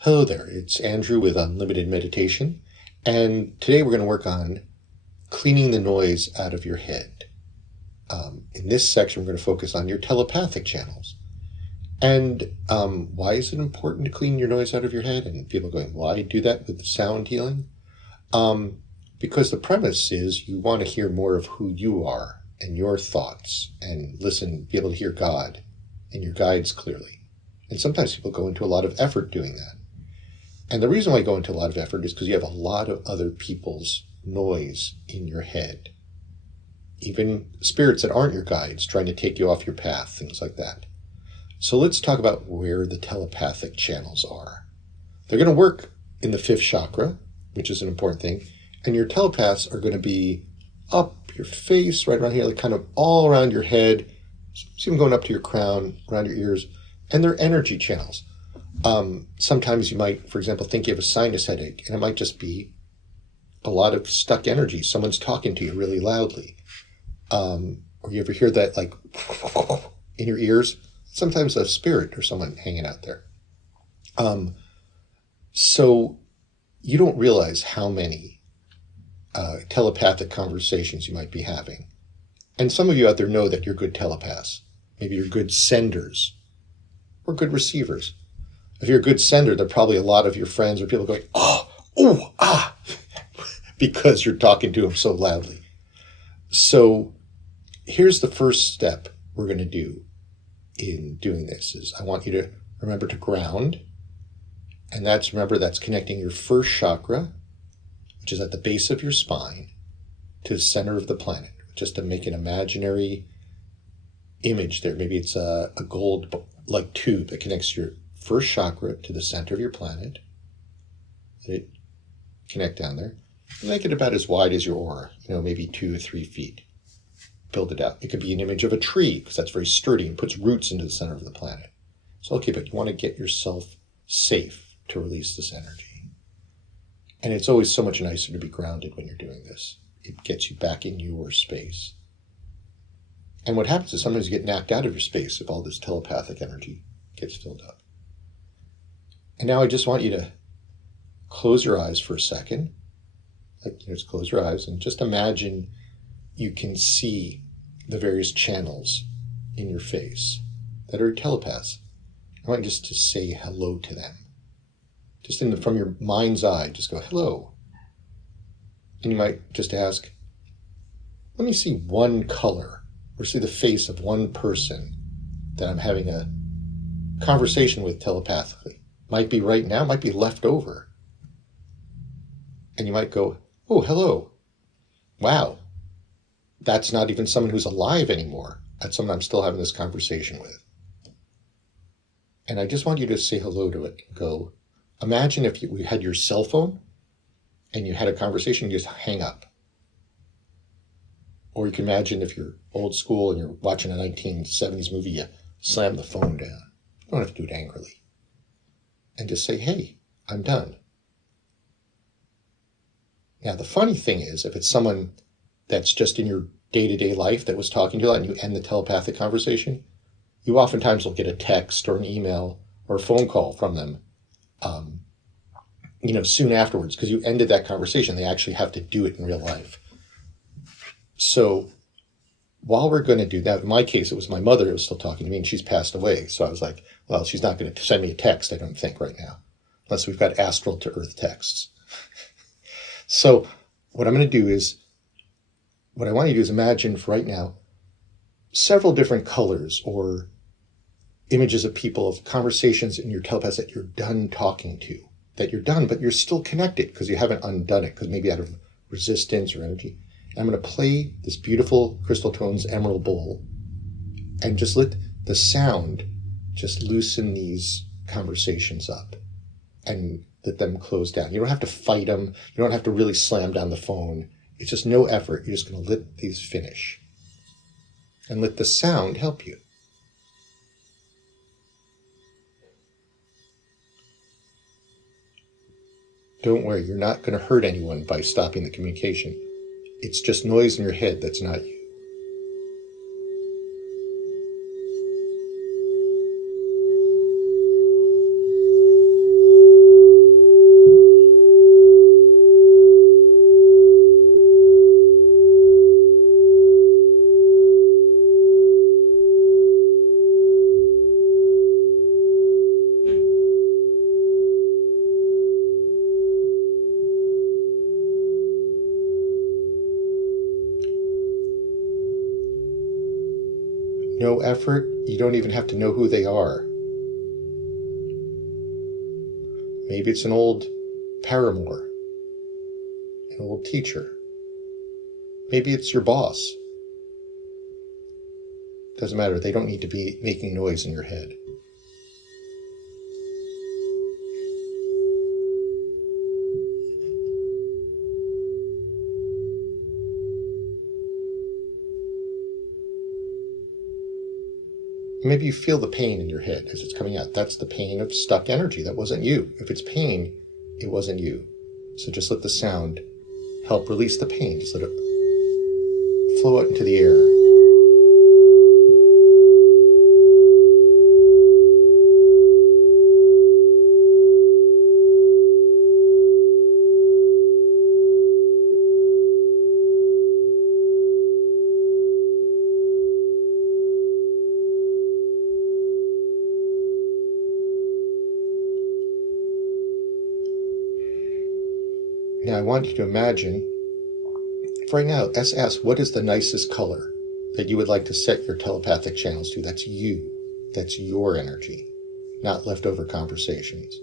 Hello there, it's Andrew with Unlimited Meditation, and today we're going to work on cleaning the noise out of your head. In this section, we're going to focus on your telepathic channels. And why is it important to clean your noise out of your head? And people are going, why do that with sound healing? Because the premise is you want to hear more of who you are and your thoughts and listen, be able to hear God and your guides clearly. And sometimes people go into a lot of effort doing that. And the reason why you go into a lot of effort is because you have a lot of other people's noise in your head. Even spirits that aren't your guides trying to take you off your path, things like that. So let's talk about where the telepathic channels are. They're going to work in the fifth chakra, which is an important thing. And your telepaths are going to be up your face, right around here, like kind of all around your head. See them going up to your crown, around your ears. And they're energy channels. Sometimes you might, for example, think you have a sinus headache, and it might just be a lot of stuck energy. Someone's talking to you really loudly. Or you ever hear that like in your ears? Sometimes a spirit or someone hanging out there. So you don't realize how many telepathic conversations you might be having. And some of you out there know that you're good telepaths. Maybe you're good senders or good receivers. If you're a good sender, there are probably a lot of your friends or people going, because you're talking to them so loudly. So here's the first step we're going to do in doing this is I want you to remember to ground. And remember, that's connecting your first chakra, which is at the base of your spine, to the center of the planet. Just to make an imaginary image there. Maybe it's a gold-like tube that connects your first chakra to the center of your planet. Let it connect down there. Make it about as wide as your aura, maybe 2 or 3 feet. Build it out. It could be an image of a tree, because that's very sturdy and puts roots into the center of the planet. So okay, but you want to get yourself safe to release this energy. And it's always so much nicer to be grounded when you're doing this. It gets you back in your space. And what happens is sometimes you get knocked out of your space if all this telepathic energy gets filled up. And now I just want you to close your eyes for a second. Just close your eyes and just imagine you can see the various channels in your face that are telepaths. I want you just to say hello to them. Just from your mind's eye, just go, hello. And you might just ask, let me see one color or see the face of one person that I'm having a conversation with telepathically. Might be right now, might be left over. And you might go, oh, hello. Wow. That's not even someone who's alive anymore. That's someone I'm still having this conversation with. And I just want you to say hello to it. Go, imagine if you had your cell phone and you had a conversation, you just hang up. Or you can imagine if you're old school and you're watching a 1970s movie, you slam the phone down. You don't have to do it angrily. And just say, hey, I'm done. Now, the funny thing is, if it's someone that's just in your day-to-day life that was talking to you and you end the telepathic conversation, you oftentimes will get a text or an email or a phone call from them, soon afterwards, because you ended that conversation. They actually have to do it in real life. So while we're going to do that, in my case, it was my mother who was still talking to me and she's passed away. So I was like, well, she's not going to send me a text, I don't think, right now, unless we've got astral to earth texts. So what I'm going to do is, what I want you to do is imagine for right now, several different colors or images of people, of conversations in your telepaths that you're done talking to, that you're done, but you're still connected because you haven't undone it, because maybe out of resistance or energy. And I'm going to play this beautiful Crystal Tones Emerald Bowl and just let the sound just loosen these conversations up and let them close down. You don't have to fight them. You don't have to really slam down the phone. It's just no effort. You're just going to let these finish and let the sound help you. Don't worry, you're not going to hurt anyone by stopping the communication. It's just noise in your head that's not you. no effort. You don't even have to know who they are. Maybe it's an old paramour, an old teacher. Maybe it's your boss. Doesn't matter. They don't need to be making noise in your head. Maybe you feel the pain in your head as it's coming out. That's the pain of stuck energy. That wasn't you. If it's pain, it wasn't you. So just let the sound help release the pain. Just let it flow out into the air. Now I want you to imagine, right now, ask what is the nicest color that you would like to set your telepathic channels to? That's you. That's your energy, not leftover conversations.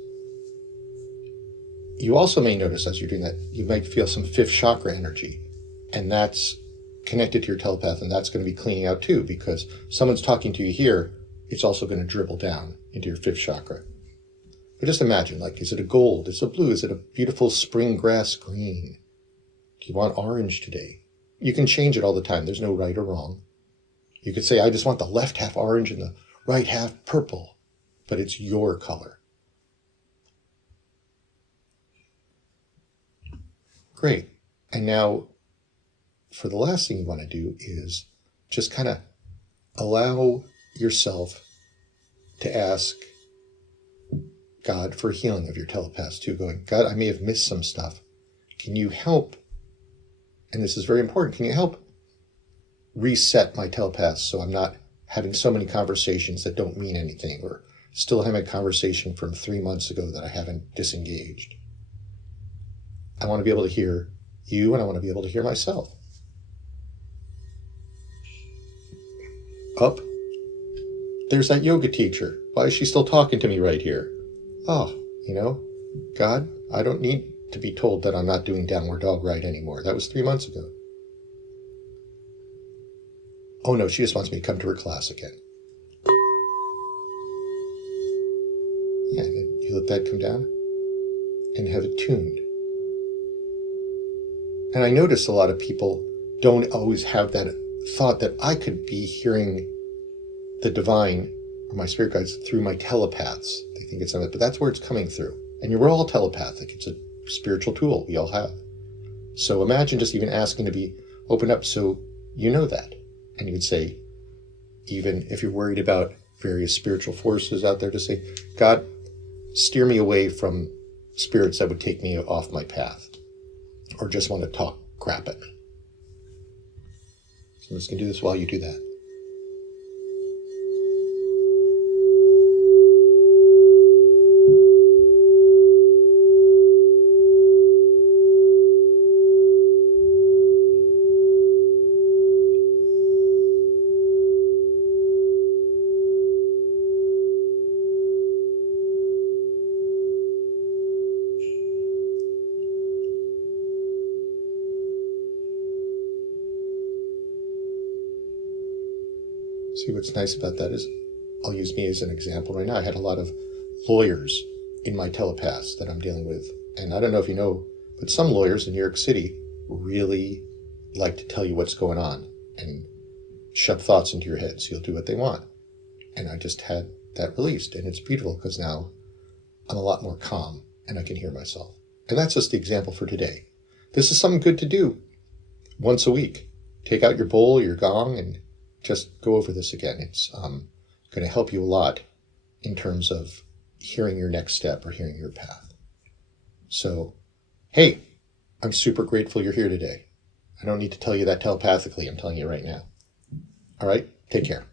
You also may notice as you're doing that, you might feel some fifth chakra energy, and that's connected to your telepath, and that's going to be cleaning out too, because someone's talking to you here, it's also going to dribble down into your fifth chakra. But just imagine, like, is it a gold? Is it a blue? Is it a beautiful spring grass green? Do you want orange today? You can change it all the time. There's no right or wrong. You could say, I just want the left half orange and the right half purple, but it's your color. Great. And now, for the last thing you want to do is just kind of allow yourself to ask God for healing of your telepaths too, going, God, I may have missed some stuff. Can you help? And this is very important. Can you help reset my telepaths so I'm not having so many conversations that don't mean anything, or still having a conversation from 3 months ago that I haven't disengaged? I want to be able to hear you, and I want to be able to hear myself. Up. There's that yoga teacher. Why is she still talking to me right here? Oh, God, I don't need to be told that I'm not doing downward dog right anymore. That was 3 months ago. Oh no, she just wants me to come to her class again. Yeah, and then you let that come down and have it tuned. And I notice a lot of people don't always have that thought that I could be hearing the divine or my spirit guides through my telepaths. They think it's something, but that's where it's coming through. And we're all telepathic. It's a spiritual tool we all have. So imagine just even asking to be opened up so you know that. And you would say, even if you're worried about various spiritual forces out there, to say, God, steer me away from spirits that would take me off my path or just want to talk crap at me. So I'm just going to do this while you do that. See, what's nice about that is, I'll use me as an example right now. I had a lot of lawyers in my telepaths that I'm dealing with. And I don't know if you know, but some lawyers in New York City really like to tell you what's going on and shove thoughts into your head so you'll do what they want. And I just had that released. And it's beautiful because now I'm a lot more calm and I can hear myself. And that's just the example for today. This is something good to do once a week. Take out your bowl, your gong, and just go over this again. It's going to help you a lot in terms of hearing your next step or hearing your path. So, hey, I'm super grateful you're here today. I don't need to tell you that telepathically. I'm telling you right now. All right, take care.